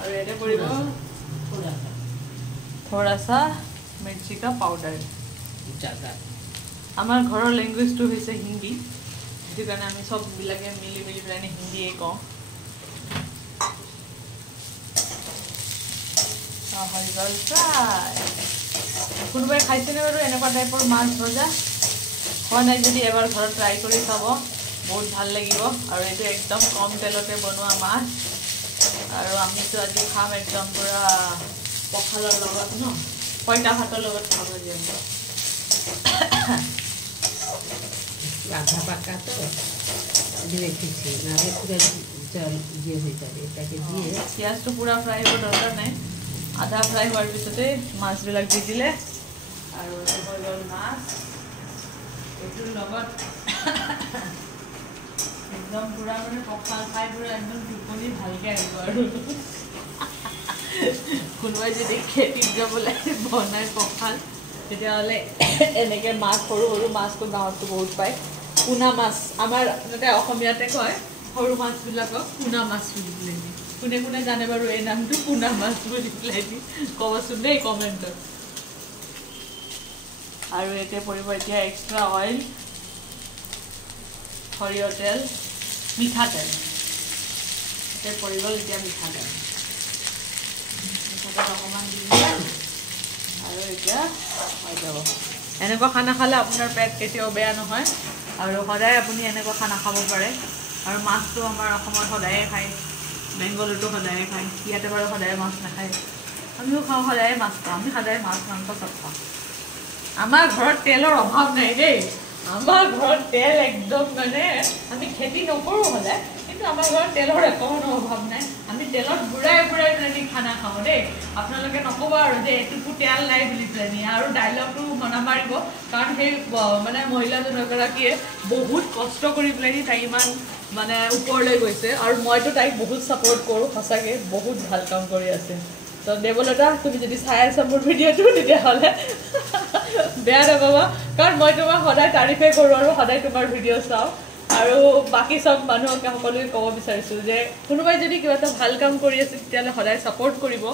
और ये पड़िब थोड़ा सा मिर्ची का पाउडर आमार घर लैंग्वेज तो है हिंदी जो कारण आम सब बिलाके मिली मिली पे हिंदी कौ कोनोबाई खाइছেনে बारू एनेকুৱা टाइपर माछ भजा হয় নাই যদি এবাৰ ঘৰত ট্ৰাই কৰি চাব বহুত ভাল লাগিব আৰু এটো একদম কম তেলতে বনোৱা মাছ আৰু আমি তো আজি খাম একদম পুৰা পখালৰ লগত ন পইতা ভাতৰ লগত খাব যেন आधा पका तो देखिए ना पूरा जल ये हो जाए ताकि दिए प्याज तो पूरा फ्राई हो दरकार नहीं आधा फ्राई होৱাৰ পিছতে মাছ বিলাক দি দিলে আৰু হৈ গল মাছ এটোৰ লগত একদম পুৰা মানে পখাল খাই পুৰা একদম টোপনি ভালকে আহিব আৰু কোনোবাই যদি খেতি যাবলৈ বনাই পখাল তেতিয়াহ'লে এনেকে মাছ সৰু সৰু মাছটো গাঁৱতো বহুত পায় পুনা মাছ আমাৰ মানে অসমীয়াতে কয় সৰু মাছবিলাকক পুনা মাছ বুলি পেলাই কোনে কোনে জানে বাৰু এই নামটো পুনা মাছ বুলি পেলাই ক'বচোন দেই কমেণ্টত আৰু এতে পৰিব এতিয়া এক্সট্ৰা অইল সৰিয়হ তেল মিঠাতেল এতে পৰিব এতিয়া মিঠাতেল অকণমান দি আৰু এতিয়া হৈ যাব এনেকুৱা খানা খালে আপোনাৰ পেট কেতিয়াও বেয়া নহয় আৰু সদায় আপুনি এনেকুৱা খানা খাব পাৰে আৰু মাছটো আমাৰ অসমত সদায়ে খায় বেংগলতো সদায়ে খায় ইয়াতে বাৰু সদায়ে মাছ নাখায় আমিও খাওঁ সদায়ে মাছ খাওঁ আমি সদায়ে মাছ মাংস চব খাওঁ আমাৰ ঘৰত তেলৰ অভাৱ নাই দেই আমাৰ ঘৰত তেল একদম মানে আমি খেতি নকৰোঁ হ'লে কিন্তু আমাৰ ঘৰত তেলৰ একোনো অভাৱ নাই আমি তেলত বুঢ়াই বুঢ়াই পেলাই খানা খাওঁ দেই আপোনালোকে নক'ব আৰু যে এটুকু তেল নাই বুলি পেলাই আৰু ডাইলগটো মনা মাৰিব কাৰণ সেই মানে মহিলাজনগৰাকীয়ে বহুত কষ্ট কৰি পেলাই তাই ইমান মানে ওপৰলৈ গৈছে আৰু মইতো তাইক বহুত ছাপোৰ্ট কৰোঁ সঁচাকৈ বহুত ভাল কাম কৰি আছে তো দেৱলতা তুমি যদি চাই আছা মোৰ ভিডিঅ'টো তেতিয়াহ'লে বেয়া নাপাবা কাৰণ মই তোমাক সদায় তাৰিফে কৰোঁ আৰু সদায় তোমাৰ ভিডিঅ' চাওঁ আৰু বাকি সব মানুহক সকলোৱে ক'ব বিচাৰিছোঁ যে কোনোবাই যদি কিবা এটা ভাল কাম কৰি আছে তেতিয়াহ'লে সদায় ছাপোৰ্ট কৰিব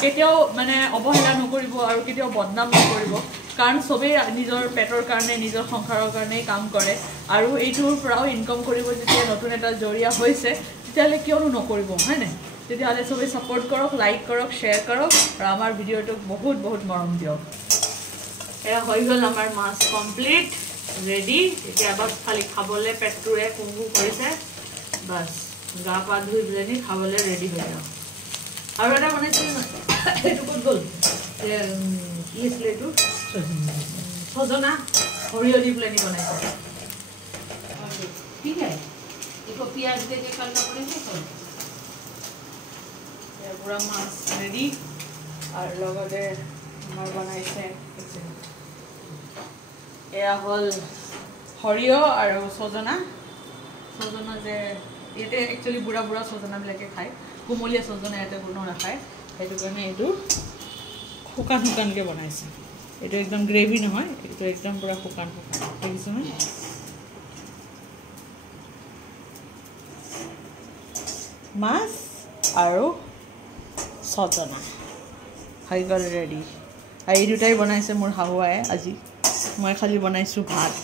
কেতিয়াও মানে অৱহেলা নকৰিব আৰু কেতিয়াও বদনাম নকৰিব কাৰণ চবেই নিজৰ পেটৰ কাৰণে নিজৰ সংসাৰৰ কাৰণেই কাম কৰে আৰু এইটোৰ পৰাও ইনকাম কৰিব যেতিয়া নতুন এটা জৰিয়া হৈছে তেতিয়াহ'লে কিয়নো নকৰিব হয় নাই তেতিয়াহ'লে চবেই ছাপোৰ্ট কৰক লাইক কৰক শ্বেয়াৰ কৰক আৰু আমাৰ ভিডিঅ'টোক বহুত বহুত মৰম দিয়ক এয়া হৈ গ'ল আমাৰ মাছ কমপ্লিট ৰেডি এতিয়া বাছ খালি খাবলৈ পেটটোৰে কুংকু কৰিছে বাছ গা পা ধুই পেলানি খাবলৈ ৰেডি হৈ যাওঁ আৰু এটা বনাইছিলোঁ এইটো ক'ত গ'ল কি আছিলে এইটো সজনা সৰিয়হ দি পেলানি বনাইছে ठीक है इसको प्याज दे के करना पड़ेगा तो पूरा माछ रेडी और लगते আমার বনাইছে এয়া হল সৰিয়হ আৰু সজনা সজনা যে এতে একচুয়ালি বুঢ়া বুঢ়া সজনা বিলাকে খায় কোমলীয়া সজনা এতে কোনো নাখায় সেইটো কাৰণে এইটো শুকান শুকানকে বনাইছে এইটো একদম গ্ৰেভি নহয় এইটো একদম পুৰা শুকান শুকান দেখিছো মই মাছ আৰু সজনা হৈ গ'ল ৰেডি আৰু এই দুটাই বনাইছে মোৰ শাহুৱাই আজি মই খালি বনাইছোঁ ভাত